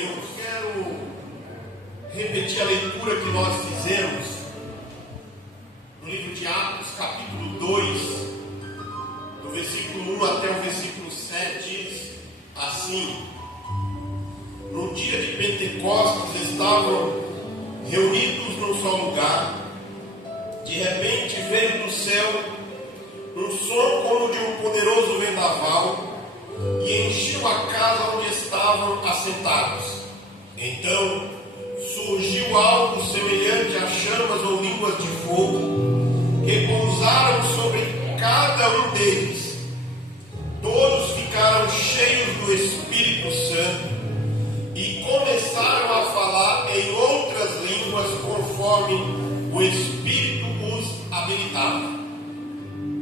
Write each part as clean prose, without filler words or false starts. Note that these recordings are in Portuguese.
eu quero repetir a leitura que nós fizemos no livro de Atos, capítulo 2, do versículo 1 até o versículo 7, diz assim: no dia de Pentecostes estavam reunidos num só lugar. De repente veio do céu um som como de um poderoso vendaval e encheu a casa onde estavam assentados. Então surgiu algo semelhante a chamas ou línguas de fogo que pousaram sobre cada um deles. Todos ficaram cheios do Espírito Santo e começaram a falar em outras línguas conforme o Espírito os habilitava.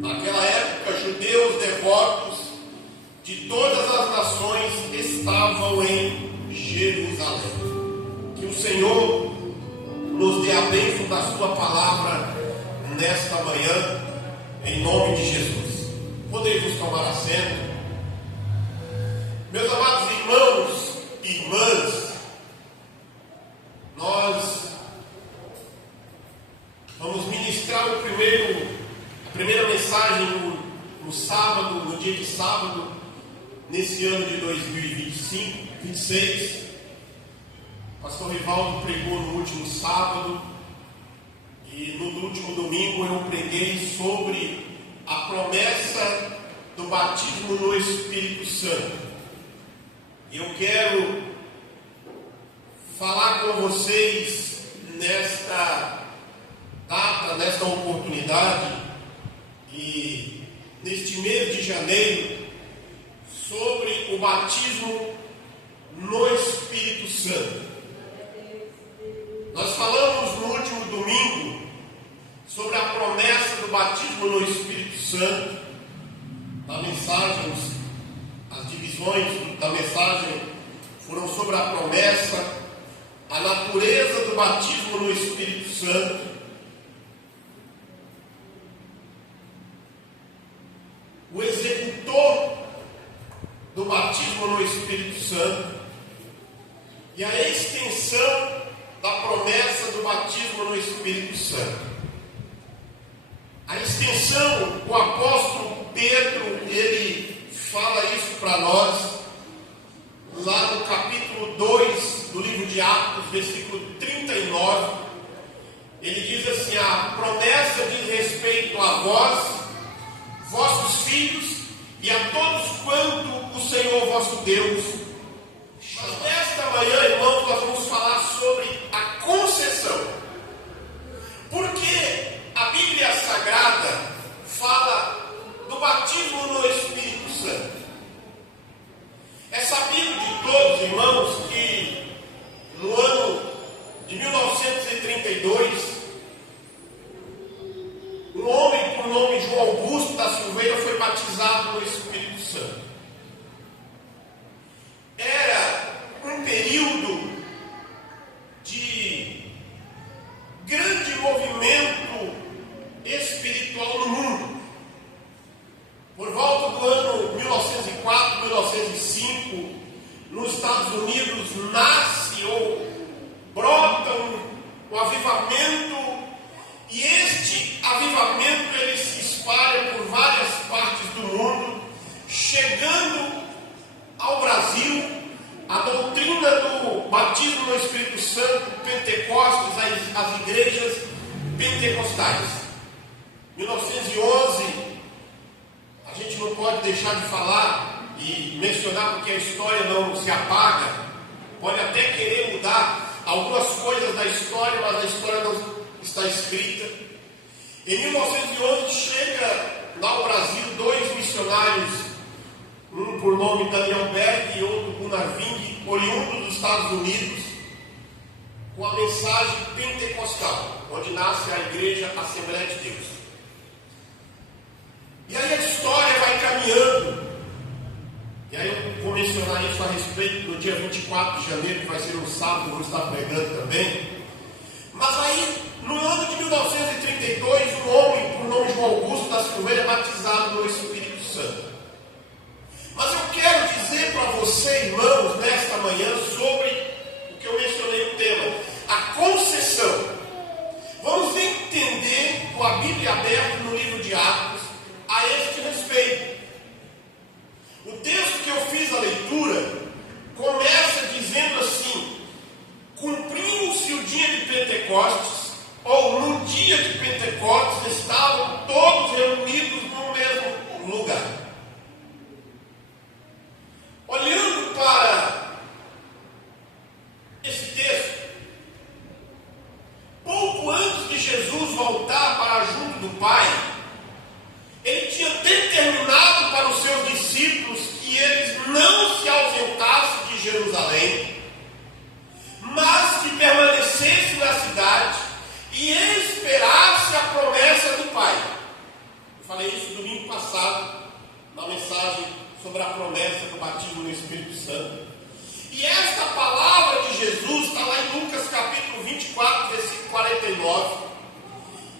Naquela época, judeus devotos de todas as nações estavam em Jerusalém. Que o Senhor nos dê a bênção da sua palavra nesta manhã, em nome de Jesus. Podemos tomar assento. Meus amados irmãos e irmãs, nós vamos ministrar a primeira mensagem no sábado, no dia de sábado, nesse ano de 2026. O pastor Rivaldo pregou no último sábado e no último domingo eu preguei sobre a promessa do batismo no Espírito Santo. Eu quero falar com vocês nesta data, nesta oportunidade e neste mês de janeiro sobre o batismo no Espírito Santo. Nós falamos no último domingo sobre a promessa do batismo no Espírito Santo. Na mensagem, as divisões da mensagem foram sobre a promessa, a natureza do batismo no Espírito Santo, o executor do batismo no Espírito Santo e a extensão da promessa do batismo no Espírito Santo. A extensão, o apóstolo Pedro, ele fala isso para nós lá no capítulo 2 do livro de Atos, versículo 39. Ele diz assim: a promessa diz respeito a vós, vossos filhos e a todos quanto o Senhor vosso Deus. Mas nesta manhã, irmãos, nós vamos falar sobre a concessão. Porque a Bíblia Sagrada fala do batismo no Espírito Santo. É sabido de todos, irmãos, que no ano de 1932, um homem por nome João Augusto da Silveira foi batizado no Espírito Santo. Era um período de grande movimento espiritual no mundo. Por volta do ano 1904, 1905, nos Estados Unidos nasce ou brota um avivamento, e este avivamento ele se espalha por várias partes do mundo, chegando ao Brasil. A doutrina do batismo no Espírito Santo, Pentecostes, as igrejas pentecostais. 1911, a gente não pode deixar de falar e mencionar, porque a história não se apaga. Pode até querer mudar algumas coisas da história, mas a história não está escrita. Em 1911 chega lá ao Brasil dois missionários, um por nome Daniel Berg e outro Gunnar Ving, oriundos dos Estados Unidos, com a mensagem pentecostal, onde nasce a Igreja Assembleia de Deus. E aí a história vai caminhando. E aí eu vou mencionar isso a respeito do dia 24 de janeiro, que vai ser um sábado, vou estar pregando também. Mas aí, no ano de 1932, um homem por nome João Augusto da Silveira é batizado no Espírito Santo. Mas eu quero dizer para você, irmãos, nesta manhã, sobre Jerusalém, mas que permanecesse na cidade e esperasse a promessa do Pai. Eu falei isso domingo passado, na mensagem sobre a promessa do batismo no Espírito Santo. E esta palavra de Jesus está lá em Lucas capítulo 24, versículo 49,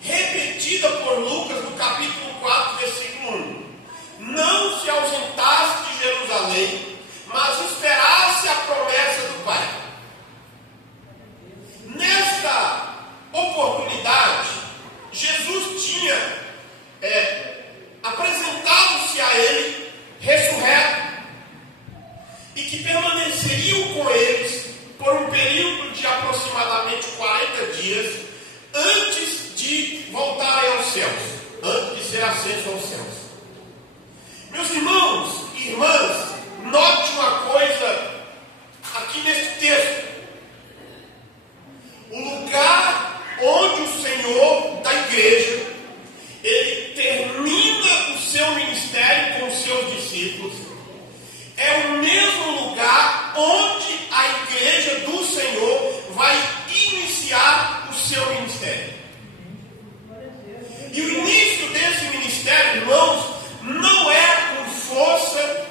repetida por Lucas no capítulo 4, versículo 1. Não se ausentasse de Jerusalém, mas esperasse a promessa do Pai. Nesta oportunidade, Jesus tinha apresentado-se a ele ressurreto e que permaneceriam com eles por um período de aproximadamente 40 dias antes de voltarem aos céus, antes de ser ascenso aos céus. Meus irmãos e irmãs, note uma coisa aqui nesse texto. O lugar onde o Senhor da igreja, ele termina o seu ministério com os seus discípulos, é o mesmo lugar onde a igreja do Senhor vai iniciar o seu ministério. E o início desse ministério, irmãos, não é por força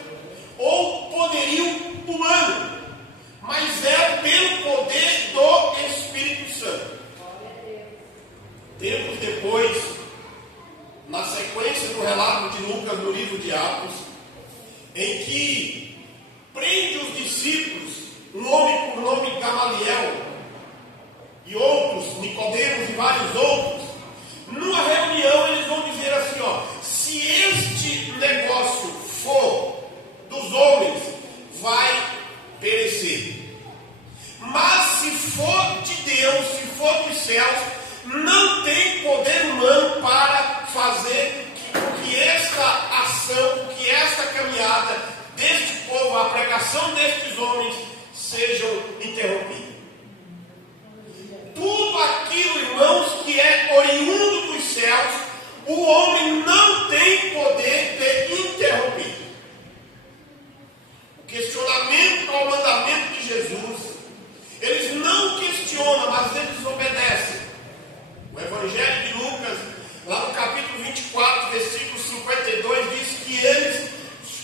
ou poderio humano, mas é pelo poder do Espírito Santo. Tempos depois, na sequência do relato de Lucas no livro de Atos, em que prende os discípulos, um homem por nome Gamaliel, e outros, Nicodemos e vários outros, numa reunião eles vão dizer assim, se este negócio for dos homens, vai perecer. Mas se for de Deus, se for dos céus, não tem poder humano para fazer com que esta ação, que esta caminhada deste povo, a pregação destes homens, sejam interrompidas. Tudo aquilo, irmãos, que é oriundo dos céus, o homem não tem poder de interromper. O questionamento ao mandamento de Jesus, eles não questionam, mas eles obedecem. O Evangelho de Lucas, lá no capítulo 24, versículo 52, diz que eles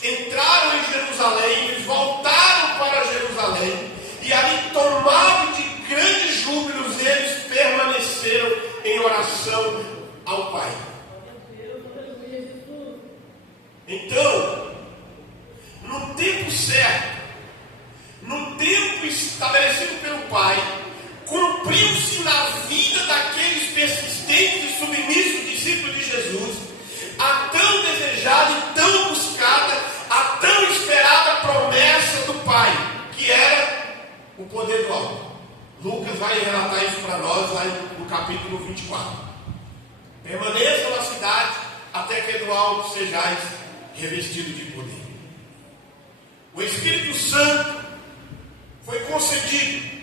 entraram em Jerusalém, eles voltaram para Jerusalém, e ali, tomados de grandes júbilos, eles permaneceram em oração ao Pai. Então, no tempo certo, no tempo estabelecido pelo Pai, cumpriu-se na vida daqueles persistentes e submissos discípulos de Jesus a tão desejada e tão buscada, a tão esperada promessa do Pai, que era o poder do alto. Lucas vai relatar isso para nós lá no capítulo 24. Permaneçam na cidade até que do alto sejais revestido de poder. O Espírito Santo foi concedido.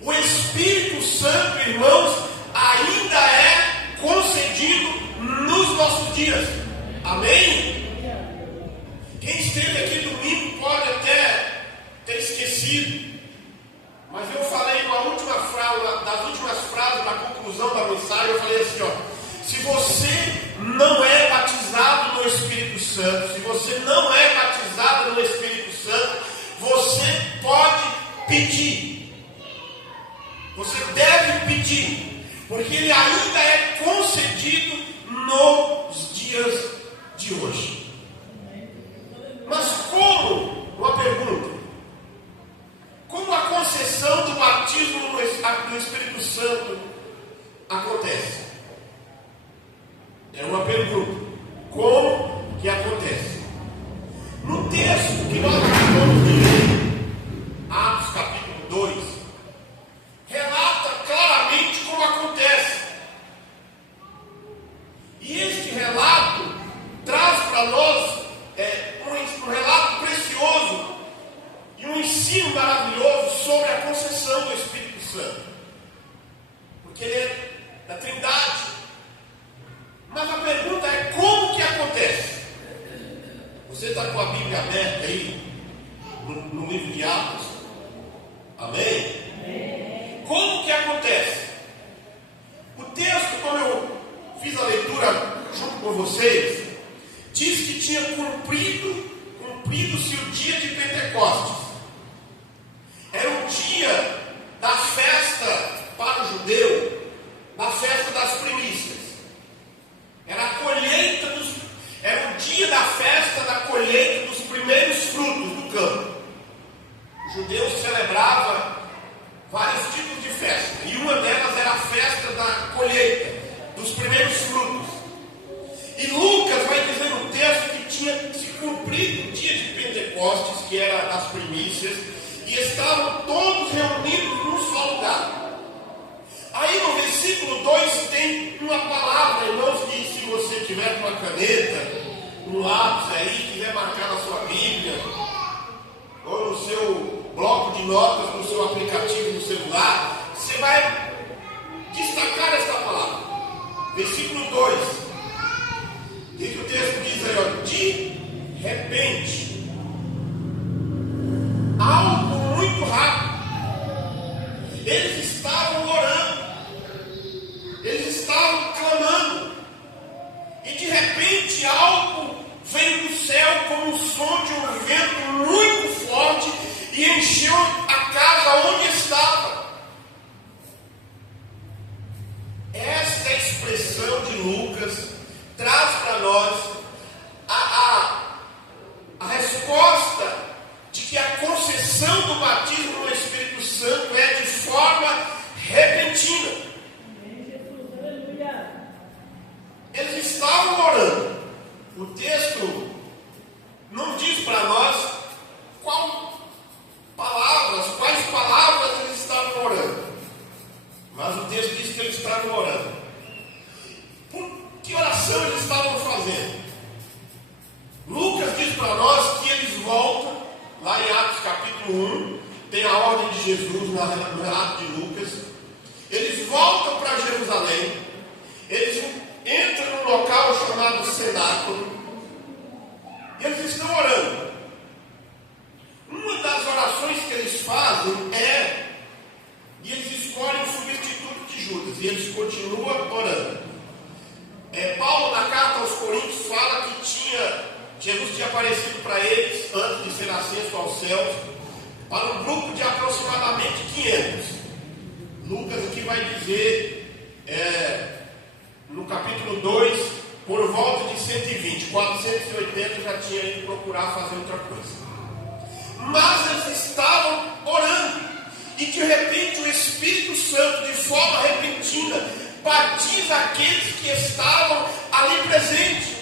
O Espírito Santo, irmãos, ainda é concedido nos nossos dias. Amém? Quem esteve aqui domingo pode até ter esquecido, mas eu falei uma última frase, das últimas frases na conclusão da mensagem, eu falei assim, se você não é batizado no Espírito Santo, se você não é batizado no Espírito Santo, você pode pedir. Você deve pedir, porque ele ainda é concedido nos dias de hoje. Mas como? Uma pergunta. Como a concessão do batismo no Espírito Santo acontece? É uma pergunta. Como que acontece? No texto que nós acabamos de ler, Atos capítulo 2, relata claramente como acontece. E este relato traz para nós um relato precioso e um ensino maravilhoso sobre a concessão do Espírito Santo. Porque ele é da Trindade. Mas a pergunta é como que acontece? Você está com a Bíblia aberta aí? no livro de Atos. Amém? Como que acontece? O texto, como eu fiz a leitura junto com vocês, diz que tinha cumprido-se o dia de Pentecostes. Era um dia da festa para o judeu, da festa das primícias. Era o dia da festa da colheita dos primeiros frutos do campo. O judeu celebrava vários tipos de festa, e uma delas era a festa da colheita dos primeiros frutos. E Lucas vai dizer no texto que tinha se cumprido o dia de Pentecostes, que era das primícias, e estavam todos reunidos num só lugar. Aí no versículo 2 tem uma palavra, irmãos, que se você tiver com uma caneta, um lápis aí, quiser marcar na sua Bíblia, ou no seu bloco de notas, no seu aplicativo no celular, você vai destacar esta palavra. Versículo 2. O que o texto diz aí? Ó, de repente, algo muito rápido. Eles estavam orando, eles estavam clamando, e de repente algo veio do céu como o som de um vento muito forte e encheu a casa onde estava. Esta expressão de Lucas traz para nós a resposta de que a concessão do batismo no Espírito Santo é de forma repentina. Eles estavam orando. O texto não diz para nós quais palavras eles estavam orando, mas o texto diz que eles estavam orando. Por que oração eles estavam fazendo? Lucas diz para nós que eles voltam, lá em Atos capítulo 1, tem a ordem de Jesus no relato de Lucas. Eles voltam para Jerusalém, eles entram num local chamado Cenáculo, e eles estão orando. Uma das orações que eles fazem e eles escolhem o substituto de Judas, e eles continuam orando. Paulo, na carta aos Coríntios, fala que Jesus tinha aparecido para eles, antes de ser ascenso aos céus, para um grupo de aproximadamente 500. Lucas aqui vai dizer, no capítulo 2, por volta de 120, 480 já tinha ido procurar fazer outra coisa. Mas eles estavam orando, e de repente o Espírito Santo, de forma repentina, batiza aqueles que estavam ali presentes.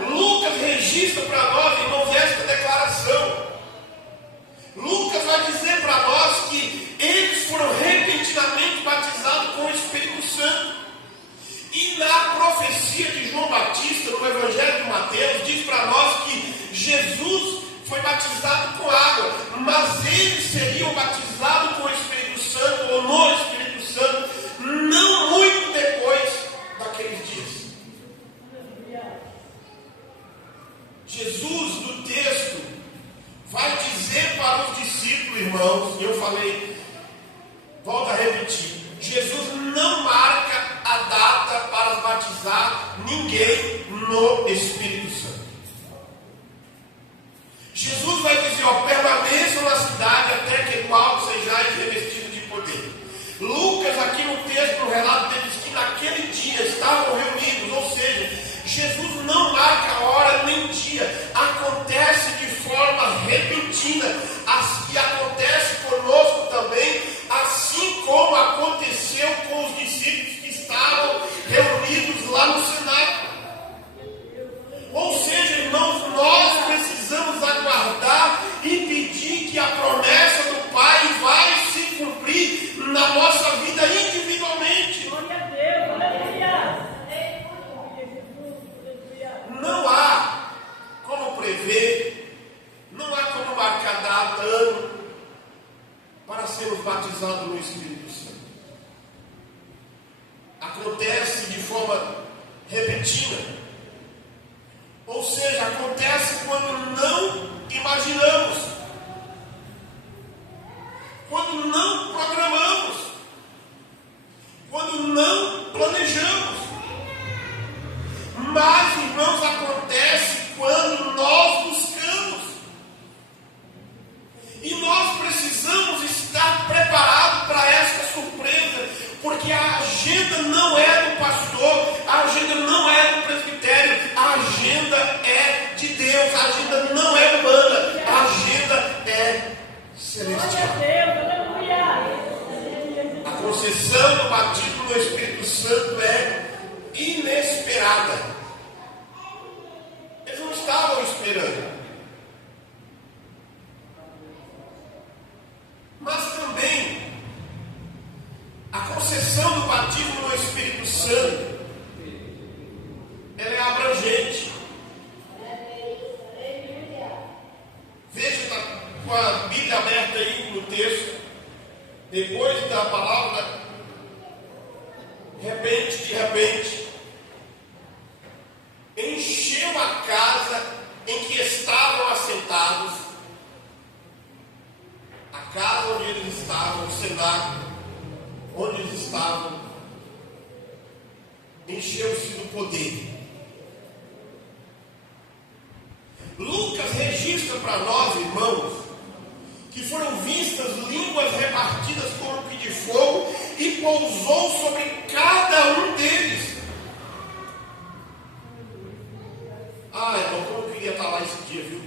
Lucas registra para nós, irmãos, esta declaração. Lucas vai dizer para nós que eles foram repentinamente batizados com o Espírito Santo. E na profecia de João Batista, no Evangelho de Mateus, diz para nós que Jesus foi batizado com água, mas eles seriam batizados com o Espírito Santo, ou no Espírito Santo, não muito depois daqueles dias. Jesus, no texto, vai dizer para os discípulos, irmãos, e eu falei, volto a repetir, Jesus não marca a data para batizar ninguém no Espírito Santo. Jesus vai dizer, permaneçam na cidade até que qual sejais revestidos de poder. Lucas, aqui no texto, no relato, diz que naquele dia estavam reunidos, ou seja, Jesus não marca hora nem dia, acontece de forma repentina, e acontece conosco também, assim como aconteceu com os discípulos que estavam reunidos lá no cenáculo. Ou seja, irmãos, nós precisamos aguardar e pedir que a promessa do Pai vai se cumprir na nossa vida individualmente. Não há como prever, não há como marcar data, ano, para sermos batizados no Espírito Santo. Acontece de forma repentina. Ou seja, acontece quando não imaginamos, quando não programamos, quando não planejamos. Mas, irmãos, acontece quando nós buscamos. E nós precisamos estar preparados para essa surpresa, porque a agenda não é do pastor, a agenda não é do presbitério, a agenda é de Deus, a agenda não é humana, a agenda é celestial. A concessão do batismo no Espírito Santo é inesperada. Eles não estavam esperando. Mas também a concessão do batismo no Espírito Santo, ela é abrangente. Veja, está com a Bíblia aberta aí no texto. Depois da palavra, de repente, encheu a casa em que estavam assentados, a casa onde eles estavam, o cenáculo onde eles estavam, encheu-se do poder. Lucas registra para nós, irmãos, que foram vistas línguas repartidas como que de fogo e pousou sobre cada um deles. Ah, irmão, como eu queria estar lá esse dia, viu?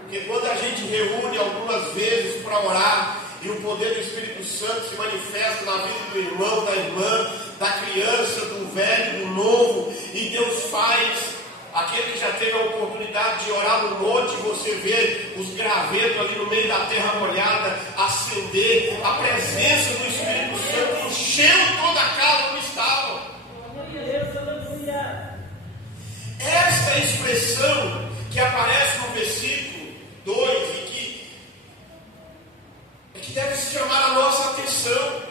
Porque quando a gente reúne algumas vezes para orar e o poder do Espírito Santo se manifesta na vida do irmão, da irmã, da criança, do velho, do novo, e Deus faz. Aquele que já teve a oportunidade de orar no monte, você vê os gravetos ali no meio da terra molhada acender, a presença do Espírito Santo encheu toda a casa onde estavam. Esta expressão que aparece no versículo 2 e que deve chamar a nossa atenção,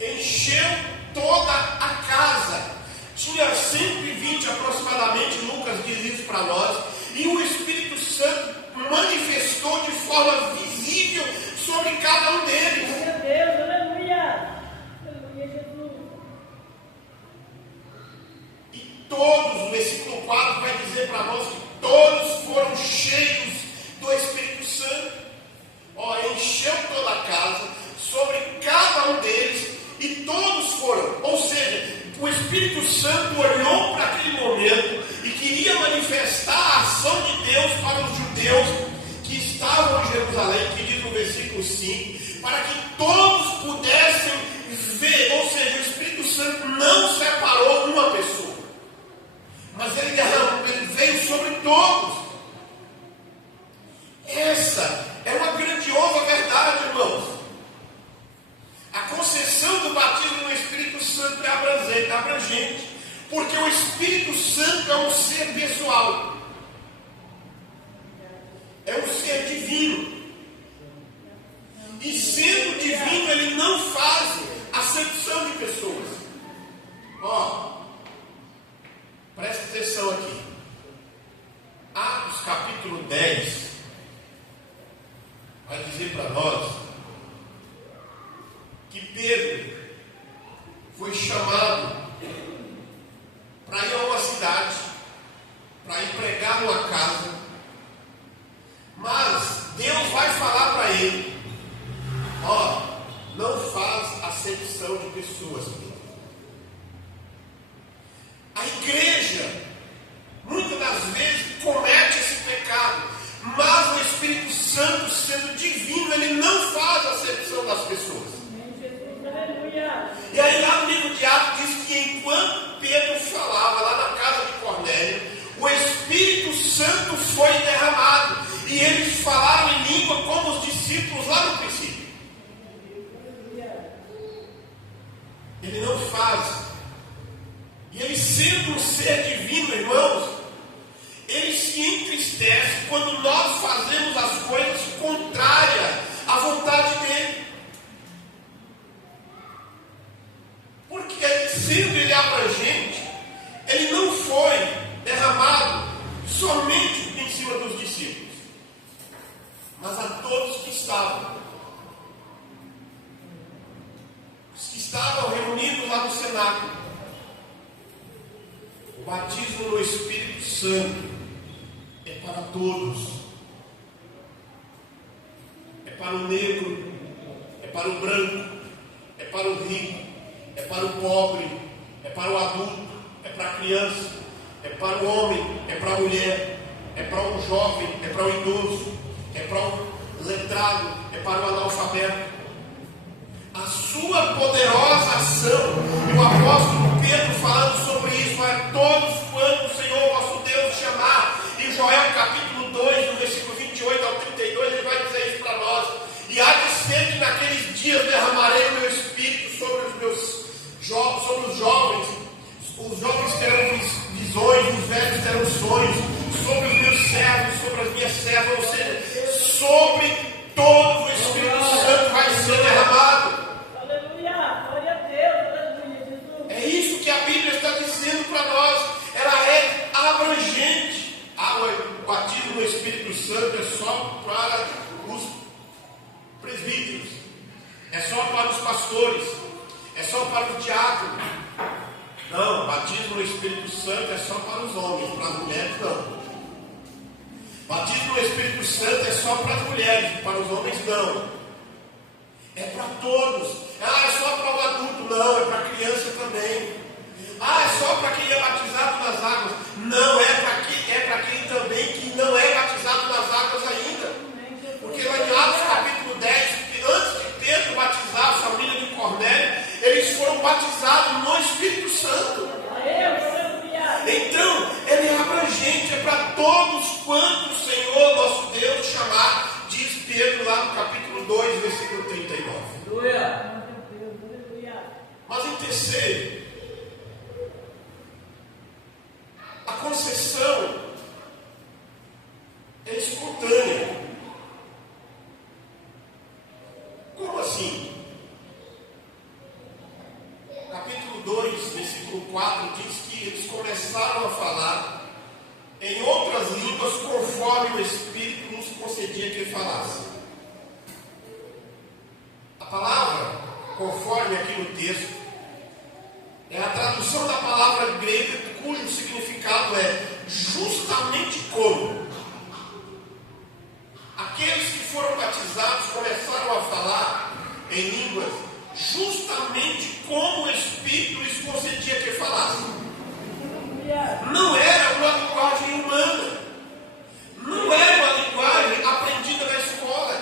encheu toda a casa. Tinha 120 aproximadamente, Lucas diz isso para nós, e o Espírito Santo manifestou de forma visível sobre cada um deles. Meu Deus, aleluia! Aleluia, Jesus! E todos, o versículo 4 vai dizer para nós que todos foram cheios do Espírito Santo. Encheu toda a casa, sobre cada um deles, e todos foram, ou seja, o Espírito Santo olhou para aquele momento e queria manifestar a ação de Deus para os judeus que estavam em Jerusalém, que diz no versículo 5, para que todos pudessem ver, ou seja, o Espírito Santo não separou uma pessoa, mas ele veio sobre todos. Essa é uma grandiosa verdade, irmãos. A concessão do batismo no Espírito Santo é abrangente, porque o Espírito Santo é um ser pessoal, é um ser divino, e sendo divino, ele não faz acepção de pessoas. Presta atenção aqui, Atos capítulo 10 vai dizer para nós que Pedro foi chamado para ir a uma cidade, para ir pregar numa casa, mas Deus vai falar para ele: não faz acepção de pessoas, Pedro. A igreja muitas das vezes comete esse pecado, mas o Espírito Santo, sendo divino, ele não faz acepção das pessoas. E aí lá no livro de Atos diz que enquanto Pedro falava lá na casa de Cornélio, o Espírito Santo foi derramado, e eles falaram em língua como os discípulos lá no princípio. Ele não faz. E ele, sendo um ser divino, irmãos, ele se entristece quando nós fazemos as coisas contrárias à vontade dele. Porque, sendo ele abrangente, ele não foi derramado Santo é para todos. É para o negro, é para o branco, é para o rico, é para o pobre, é para o adulto, é para a criança, é para o homem, é para a mulher, é para o jovem, é para o idoso, é para o letrado, é para o analfabeto. A sua poderosa ação, e o apóstolo Pedro falando sobre isso, é todos quanto o Senhor nosso Deus chamar. Em Joel capítulo 2, no versículo 28 ao 32, ele vai dizer isso para nós. E há de ser que naqueles dias derramarei o meu espírito sobre os jovens. Os jovens terão visões, os velhos terão sonhos, sobre os meus servos, sobre as minhas servas, ou seja, sobre todos o Espírito Santo vai ser derramado. Aleluia! Glória a Deus! Aleluia, Jesus! É isso que a Bíblia está dizendo para nós. Ela é abrangente. O batismo no Espírito Santo é só para os presbíteros, é só para os pastores, é só para os diáconos. Não, o batismo no Espírito Santo é só para os homens, para as mulheres não. Batismo no Espírito Santo é só para as mulheres, para os homens não. É para todos. É só para o adulto, não, é para a criança também. É só para quem é batizado nas águas. Não, é para quem também que não é batizado nas águas ainda. Porque lá em Atos capítulo 10, que antes de Pedro batizar a família de Cornélio, eles foram batizados no Espírito Santo. Então, ele é abrangente, é para todos quanto o Senhor nosso Deus chamar, diz Pedro lá no capítulo 2, versículo 39. Mas em terceiro, a concessão é espontânea. Como assim? Capítulo 2, versículo 4 diz que eles começaram a falar em outras línguas conforme o Espírito nos concedia que falasse. A palavra, conforme aqui no texto, é a tradução da palavra grega cujo significado é justamente como. Aqueles que foram batizados começaram a falar em línguas justamente como o Espírito lhes concedia que falassem. Não era uma linguagem humana, não era uma linguagem aprendida na escola,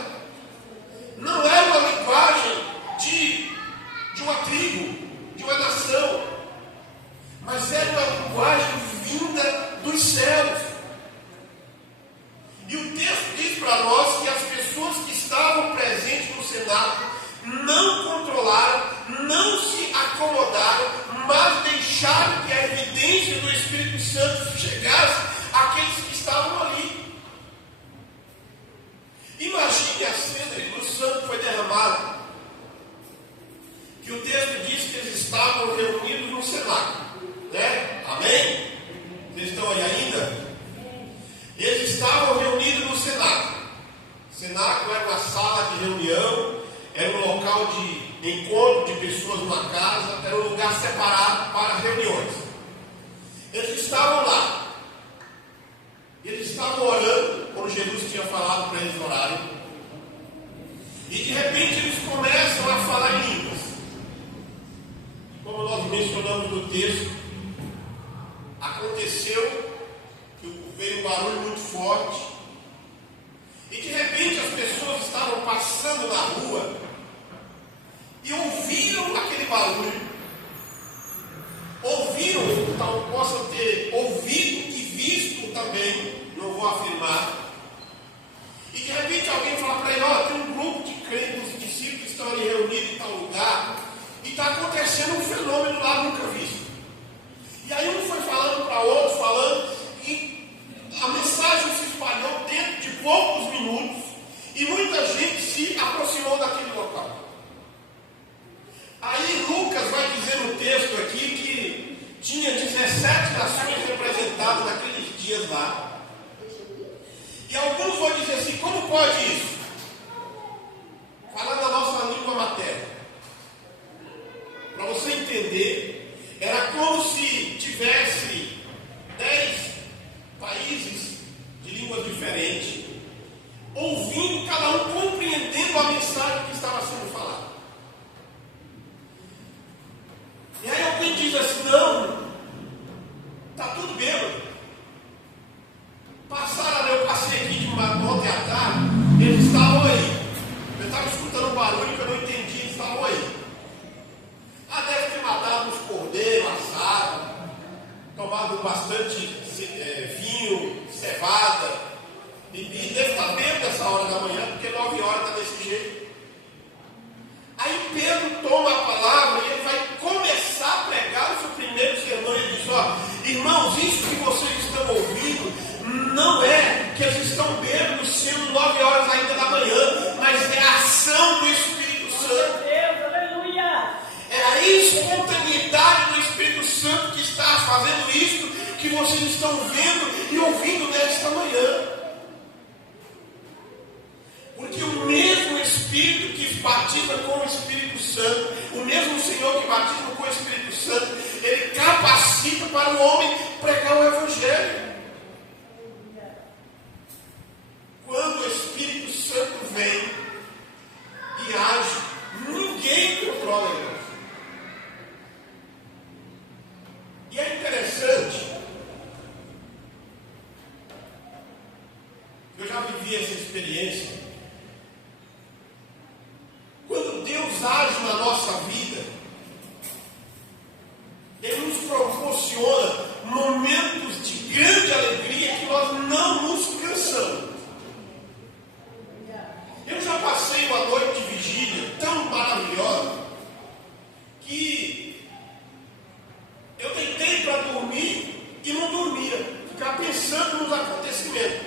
não era uma linguagem de uma tribo, de uma nação, mas era uma linguagem vinda dos céus. E o texto diz para nós que as pessoas que estavam presentes no cenáculo não controlaram, não se acomodaram, mas deixaram que a evidência do Espírito Santo chegasse àqueles que estavam ali. Imagine a cena que o santo foi derramado, que o texto diz que eles estavam reunidos no cenáculo, né? Amém? Vocês estão aí ainda? Eles estavam reunidos no cenáculo. O cenáculo era uma sala de reunião, era um local de encontro de pessoas numa casa, era um lugar separado para reuniões. Eles estavam lá. Eles estavam orando, como Jesus tinha falado para eles orarem. E de repente eles começam a falar em línguas. Como nós mencionamos no texto, aconteceu que veio um barulho muito forte. E de repente as pessoas estavam passando na rua e ouviram aquele barulho. Ouviram, então possam ter ouvido e visto também, não vou afirmar. E de repente alguém fala para ele: tem um grupo de crentes, discípulos que estão ali reunidos em tal lugar, e está acontecendo um fenômeno lá nunca visto. E aí um foi falando para outro, falando, e a mensagem se espalhou dentro de poucos minutos, e muita gente se aproximou daquele local. Aí Lucas vai dizer no texto aqui que tinha 17 nações representadas naqueles dias lá. E alguns vão dizer assim: como pode isso? Falando a nossa língua materna. Para você entender, era como se tivesse 10 ouvindo, cada um compreendendo a mensagem que estava sendo falada. E aí alguém diz assim: não, está tudo bêbado. Eu passei aqui de ontem à tarde, eles estavam aí. Eu estava escutando um barulho que eu não entendi, eles estavam aí. Deve ter matado uns cordeiros, assado, tomado bastante vinho, cevada, e deve estar bêbado nessa hora da manhã, porque 9 horas está desse jeito. Aí Pedro toma a palavra e ele vai começar a pregar o seu primeiro sermão. Ele diz: ó, irmãos, isso que vocês estão ouvindo não é que eles estão bêbados sendo 9 horas ainda da manhã, mas é a ação do Espírito Santo. Deus, aleluia! É a espontaneidade do Espírito Santo que está fazendo isso que vocês estão vendo e ouvindo nesta manhã. Porque o mesmo Espírito que batiza com o Espírito Santo, o mesmo Senhor que batiza com o Espírito Santo, Ele capacita para o homem pregar o Evangelho. Quando o Espírito Santo vem e age, ninguém controla ele. E é interessante, eu já vivi essa experiência. Quando Deus age na nossa vida, Ele nos proporciona momentos de grande alegria que nós não nos cansamos. Eu já passei uma noite de vigília tão maravilhosa que eu deitei para dormir e não dormia, ficava pensando nos acontecimentos.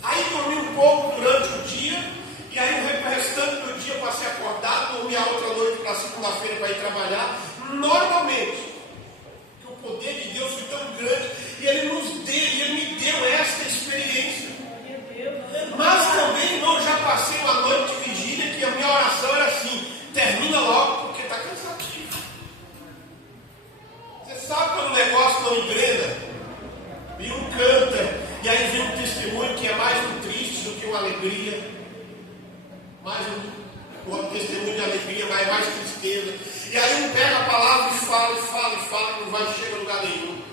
Aí dormi um pouco durante o dia, e aí o restante do dia eu passei acordado, dormi a outra noite para segunda-feira para ir trabalhar, normalmente. Porque o poder de Deus foi tão grande, e Ele me deu esta experiência. Mas também, irmão, já passei uma noite de vigília que a minha oração era assim: termina logo porque está cansativo. Você sabe quando o negócio não engrena? E um canta, e aí vem um testemunho que é mais um triste do que uma alegria, mais um testemunho de alegria, mas mais tristeza. E aí um pega a palavra e fala, não vai chegar a lugar nenhum.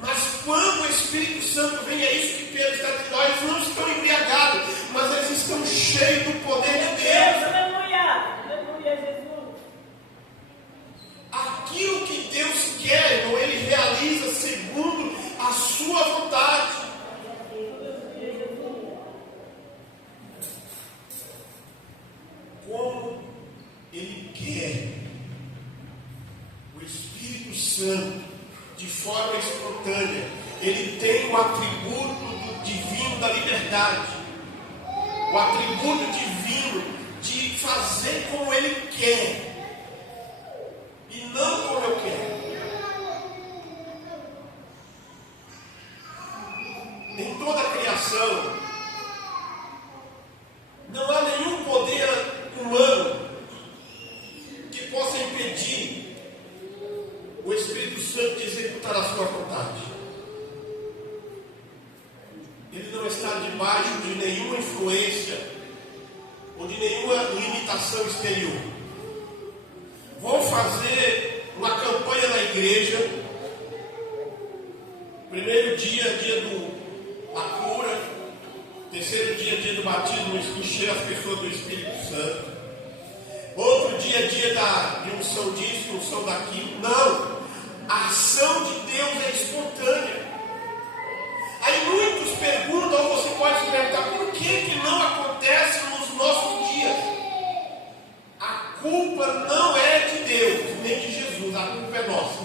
Mas quando o Espírito Santo vem, é isso que Pedro está dizendo: eles não estão embriagados, mas eles estão cheios do poder de Deus. Aleluia! Aleluia, Jesus! Aquilo que Deus quer, irmão, Ele realiza segundo a sua vontade. Como Ele quer. O Espírito Santo, de forma espontânea, ele tem o atributo do divino da liberdade, o atributo divino de fazer como ele quer e não como eu quero. Em toda a criação não há nenhum poder humano que possa impedir o Espírito Santo de executar a sua vontade. Ele não está debaixo de nenhuma influência ou de nenhuma limitação exterior. Vou fazer uma campanha na igreja. Primeiro dia da cura. Terceiro dia do batismo, encher as pessoas do Espírito Santo. Outro dia de unção disso, unção daquilo. Não. A ação de Deus é espontânea. Aí muitos perguntam, ou você pode se perguntar: por que não acontece nos nossos dias? A culpa não é de Deus, nem de Jesus. A culpa é nossa.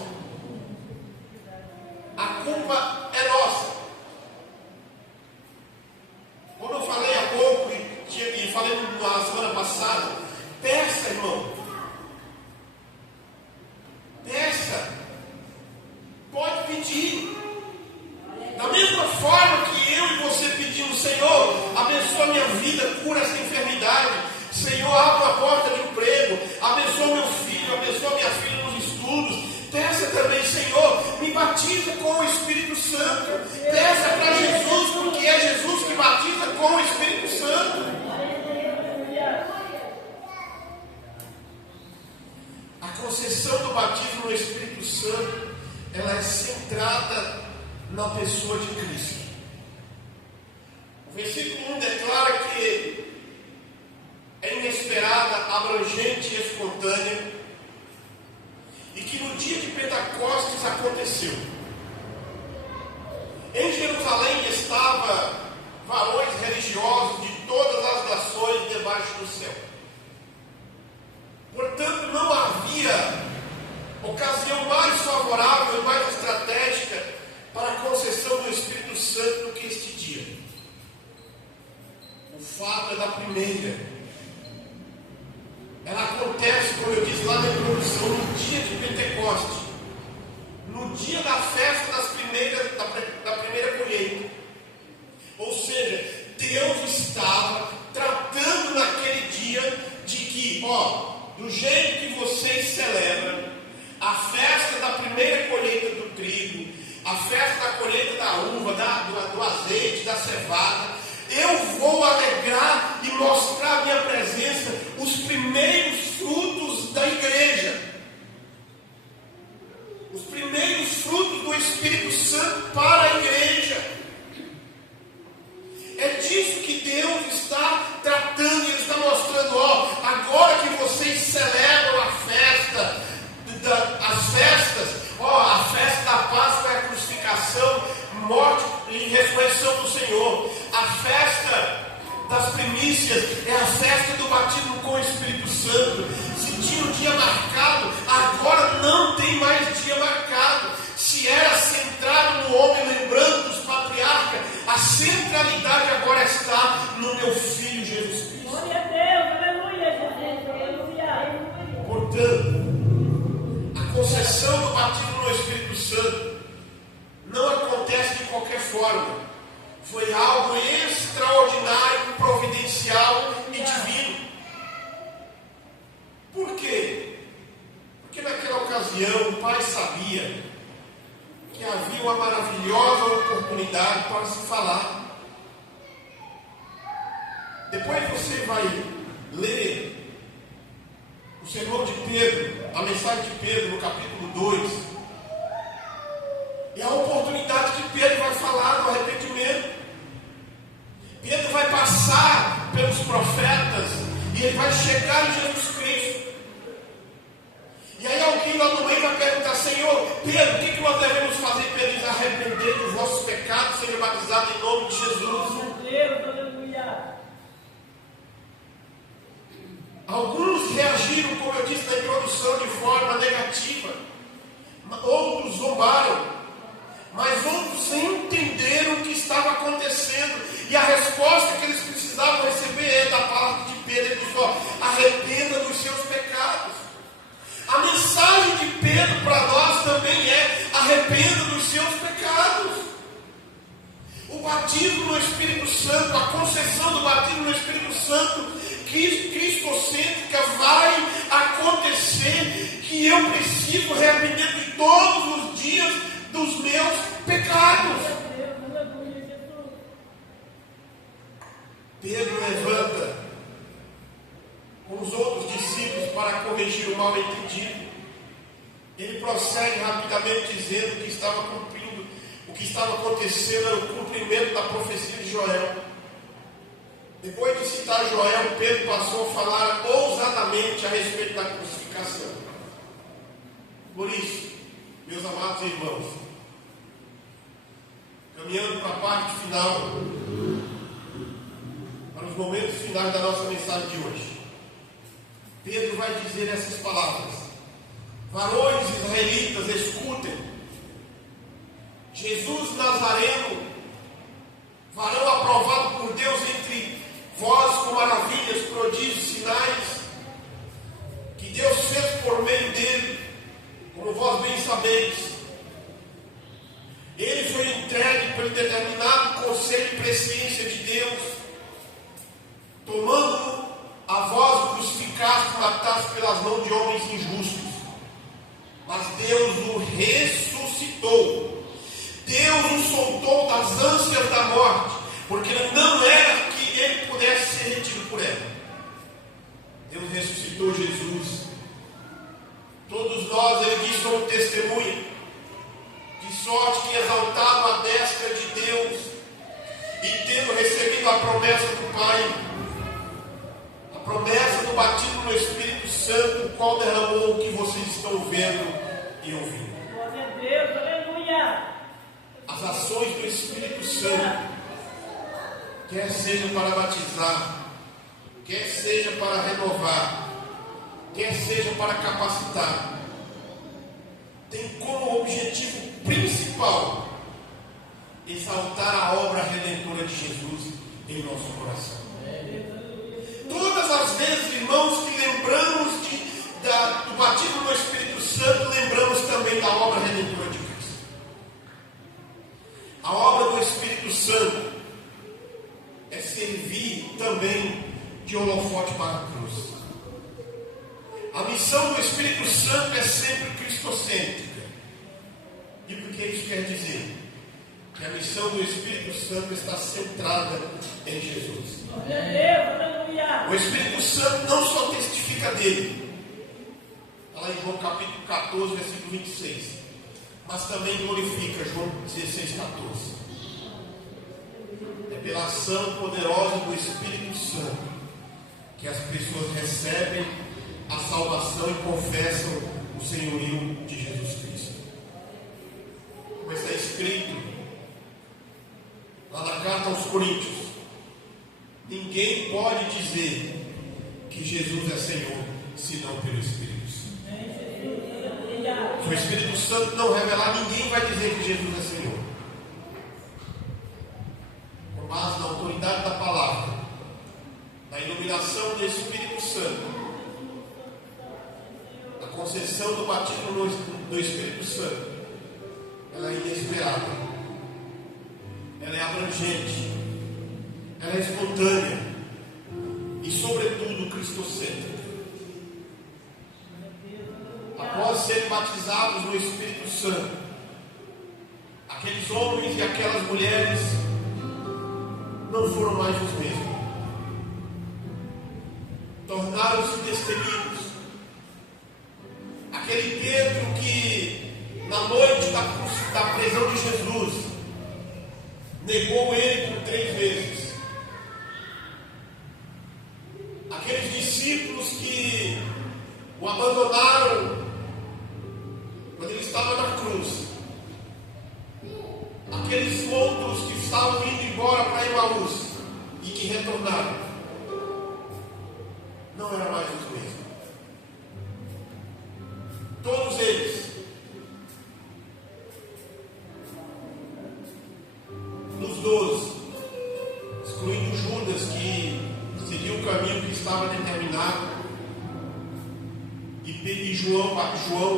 A culpa é nossa. Como eu falei há pouco e falei na semana passada, peça, irmão. Peça. Pode pedir. Da mesma forma que eu e você pedimos: Senhor, abençoa minha vida, cura essa enfermidade. Senhor, abre a porta de emprego. Abençoa meu filho, abençoa minha filha nos estudos. Peça também: Senhor, me batiza com o Espírito Santo. Peça para Jesus, porque é Jesus de Cristo. O versículo 1 declara que é inesperada, abrangente e espontânea, e que no dia de Pentecostes aconteceu. Em Jerusalém estavam varões religiosos de todas as nações debaixo do céu. Portanto, não havia ocasião mais favorável e mais estratégica para a concessão do Espírito Santo do que este dia. O fato é da primeira. Ela acontece, como eu disse lá na introdução, no dia de Pentecostes, no dia da festa da primeira colheita. Ou seja, Deus estava tratando naquele dia de que, do jeito que vocês celebram a festa da primeira colheita do trigo, a festa da colheita da uva, do azeite, da cevada, eu vou alegrar e mostrar a minha presença, os primeiros frutos da igreja, os primeiros frutos do Espírito Santo para a igreja. É disso que Deus está tratando, Ele está mostrando, agora que vocês celebram a festa, as festas, a festa da Páscoa é a crucificação, morte e ressurreição do Senhor. A festa das primícias é a festa do batismo com o Espírito Santo. Se tinha um dia marcado, agora não tem mais dia marcado. Se era centrado no homem, lembrando dos patriarcas, a centralidade agora está no meu Filho Jesus Cristo. Glória a Deus, aleluia, Jesus, aleluia. Portanto, a concessão do batismo no Espírito Santo não acontece de qualquer forma. Foi algo extraordinário, providencial e divino. Por quê? Porque naquela ocasião o Pai sabia que havia uma maravilhosa oportunidade para se falar. Depois você vai ler o sermão de Pedro, a mensagem de Pedro no capítulo 2. E a oportunidade que Pedro vai falar do arrependimento. Pedro vai passar pelos profetas e ele vai chegar em Jesus Cristo. E aí alguém lá no meio vai perguntar: Senhor, Pedro, o que nós devemos fazer? Pedro diz: arrepender dos vossos pecados, seja batizado em nome de Jesus. Deus, aleluia. Alguns reagiram, como eu disse na introdução, de forma negativa. Outros zombaram. Mas outros entenderam o que estava acontecendo. E a resposta que eles precisavam receber é da parte de Pedro. Ele diz: arrependa dos seus pecados. A mensagem de Pedro para nós também é: arrependa dos seus pecados. O batismo no Espírito Santo, a concessão do batismo no Espírito Santo cristocêntrica vai acontecer, que eu preciso arrepender de todos os dias dos meus pecados. Pedro levanta com os outros discípulos para corrigir o mal entendido. Ele prossegue rapidamente dizendo que estava cumprindo, o que estava acontecendo era o cumprimento da profecia de Joel. Depois de citar Joel, Pedro passou a falar ousadamente a respeito da crucificação. Por isso, meus amados irmãos, caminhando para a parte final, para os momentos finais da nossa mensagem de hoje, Pedro vai dizer essas palavras: varões israelitas, escutem, Jesus Nazareno, varão aprovado por Deus entre vós com maravilhas, prodígios, sinais, que Deus fez por meio dele, como vós bem sabeis. Ele foi entregue pelo determinado conselho e presciência de Deus, tomando a vós crucificados, matados pelas mãos de homens injustos. Mas Deus o ressuscitou. Deus o soltou das ânsias da morte, porque não era que ele pudesse ser retido por ela. Deus ressuscitou Jesus. Todos nós, ele diz, somos testemunha, de sorte que exaltado à destra de Deus respeito à promessa do Pai, a promessa do batismo no Espírito Santo, o qual derramou o que vocês estão vendo e ouvindo. Glória a Deus, aleluia. As ações do Espírito Santo, quer seja para batizar, quer seja para renovar, quer seja para capacitar, tem como objetivo principal exaltar a obra redentora de Jesus em nosso coração. Todas as vezes, irmãos, que lembramos do batismo no Espírito Santo, lembramos também da obra redentora de Cristo. A obra do Espírito Santo é servir também de holofote para a cruz. A missão do Espírito Santo é sempre cristocêntrica. E por que isso quer dizer? Que a missão do Espírito Santo está centrada em Jesus. O Espírito Santo não só testifica dele, está lá em João capítulo 14, versículo 26, mas também glorifica, João 16, 14. É pela ação poderosa do Espírito Santo que as pessoas recebem a salvação e confessam o senhorio de Jesus Cristo. Como está escrito lá na carta aos Coríntios, ninguém pode dizer que Jesus é Senhor senão pelo Espírito Santo. Se o Espírito Santo não revelar, ninguém vai dizer que Jesus é Senhor. Com base na autoridade da palavra, na iluminação do Espírito Santo, a concessão do batismo do Espírito Santo, ela é inesperada, ela é abrangente, ela é espontânea e, sobretudo, cristocêntrica. Após serem batizados no Espírito Santo, aqueles homens e aquelas mulheres não foram mais os mesmos. Tornaram-se destemidos. Aquele Pedro que, na noite da prisão de Jesus, negou ele por 3 vezes. Aqueles discípulos que o abandonaram quando ele estava na cruz. Aqueles outros que estavam indo embora para Emaús e que retornaram, não eram mais os mesmos. Todos eles, dos 12, excluindo Judas, que seguiu o caminho que estava determinado, e João,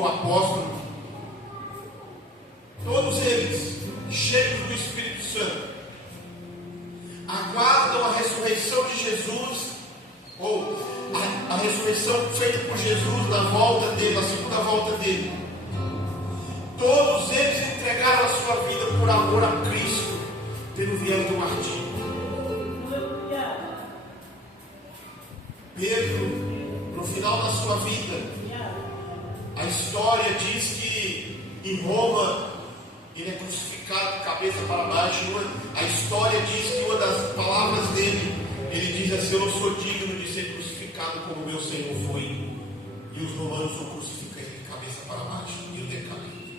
o apóstolo, todos eles, cheios do Espírito Santo, aguardam a ressurreição de Jesus, ou a ressurreição feita por Jesus na volta dele, na segunda volta dele. Todos eles entregaram a sua vida por amor a Cristo, pelo viés do martírio. Pedro, no final da sua vida, a história diz que em Roma ele é crucificado de cabeça para baixo. A história diz que uma das palavras dele, ele diz assim: eu não sou digno de ser crucificado como meu Senhor foi. E os romanos o crucificam de cabeça para baixo, e o decapita.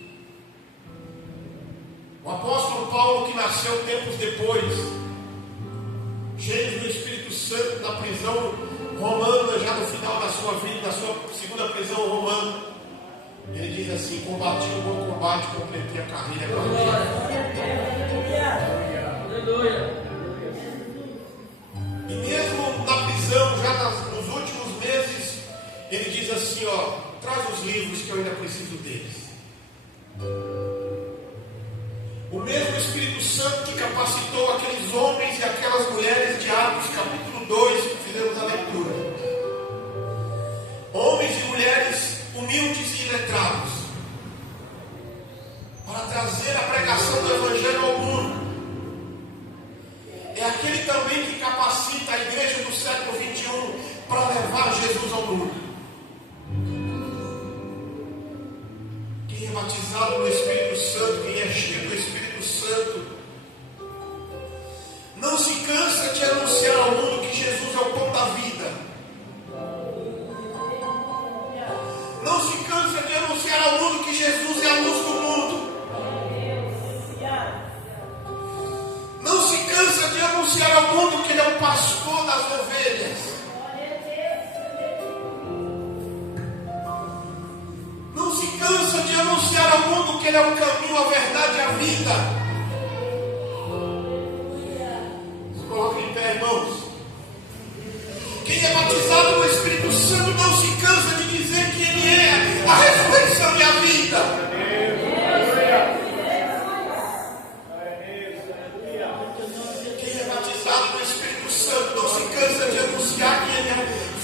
O apóstolo Paulo, que nasceu tempos depois, cheio do Espírito Santo, na prisão romana, já no final da sua vida, na sua segunda prisão romana, ele diz assim: combati o bom combate, completei a carreira. E mesmo na prisão, já nos últimos meses, ele diz assim: traz os livros que eu ainda preciso deles. O mesmo Espírito Santo que capacitou aqueles homens e aquelas mulheres de Atos capítulo 2, que fizemos a leitura, homens e mulheres humildes e letrados, para trazer a pregação do Evangelho ao mundo, é aquele também que capacita a igreja do século 21 para levar Jesus ao mundo. Quem é batizado no Espírito Santo, quem é cheio do Espírito Santo, não se cansa de Jesus é o pão da vida. Não se cansa de anunciar ao mundo que Jesus é a luz do mundo. Não se cansa de anunciar ao mundo que Ele é o pastor das ovelhas. Não se cansa de anunciar ao mundo que Ele é o caminho, a verdade e a vida. Se coloca em pé, irmãos. Quem é batizado no Espírito Santo não se cansa de dizer que Ele é a ressurreição e a vida. No Espírito Santo, não se cansa de anunciar que Ele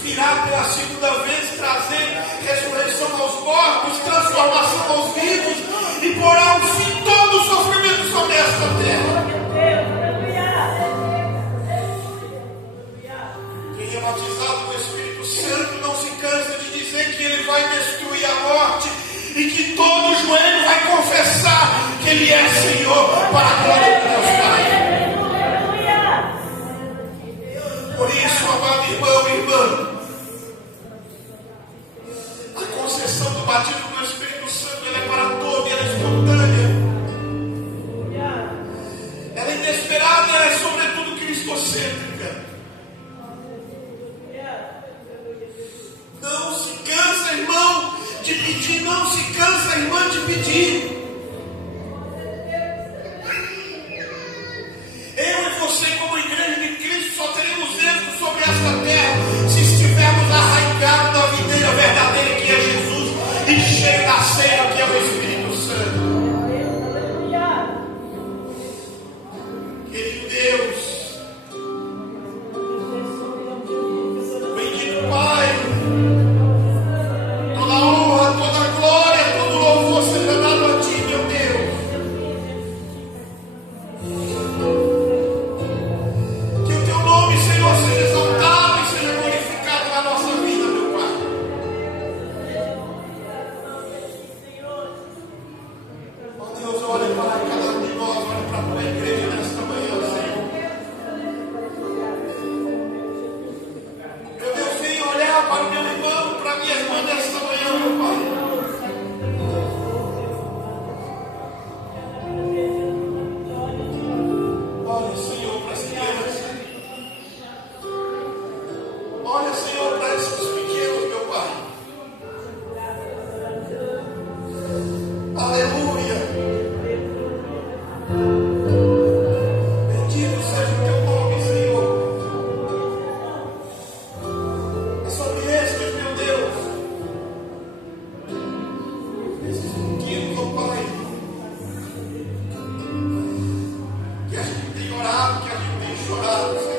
virá pela segunda vez trazer ressurreição aos mortos, transformação aos vivos e porá um fim em todo o sofrimento sobre esta terra. Quem é batizado no Espírito Santo não se cansa de dizer que Ele vai destruir a morte e que todo joelho vai confessar que Ele é Senhor para a glória de Deus Pai. Por isso, amado irmão e irmã, a concessão do batismo do Espírito Santo ela é para todo e ela é espontânea. Ela é inesperada, ela é sobretudo cristocêntrica. Não se cansa, irmão, de pedir, não se cansa, irmã, de pedir. Eu e você, como igreja de Cristo, só teremos êxito sobre esta terra se estivermos arraigados na videira verdadeira que é Jesus e cheio da ceia que é o Espírito Santo. Querido Deus, bendito Pai, toda honra, toda glória, todo louvor seja dado a Ti, meu Deus. Senhor, seja exaltado e seja glorificado na nossa vida, meu Pai. Ó Deus, olha para cada um de nós, olha para a tua igreja nesta manhã, Senhor. Meu Deus, venha olhar para o meu irmão, para a minha irmã nesta manhã, meu Pai. Olha, Senhor, para as crianças. Olha, Senhor, para esses pequenos, meu Pai. Aleluia. Bendito seja o Teu nome, Senhor. É sobre estes, meu Deus. Esses pequenos, ó Pai. Que a gente tem orado, que a gente tem chorado, Senhor.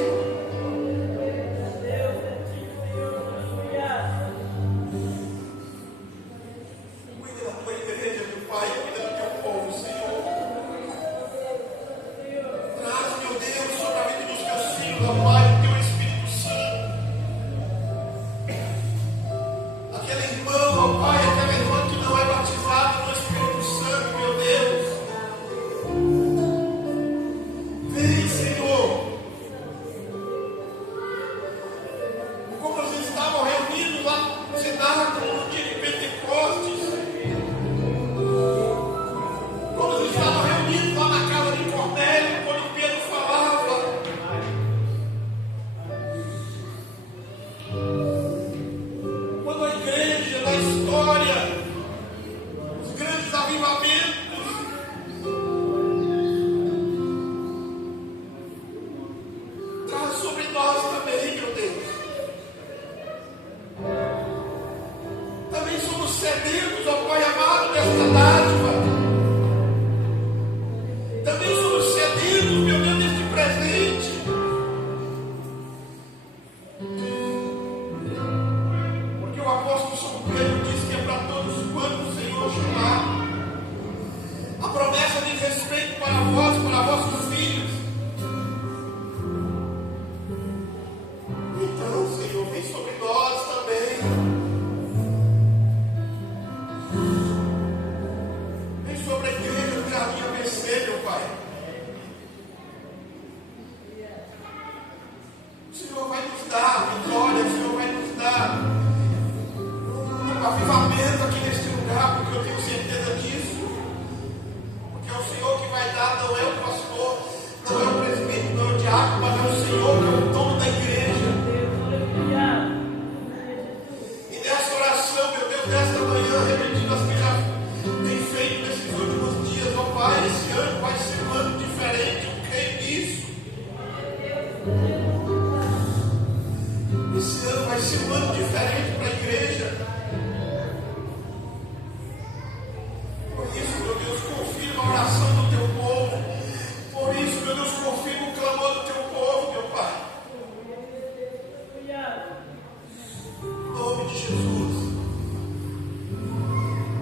de Jesus.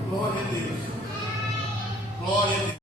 Glória a Deus. Glória a Deus.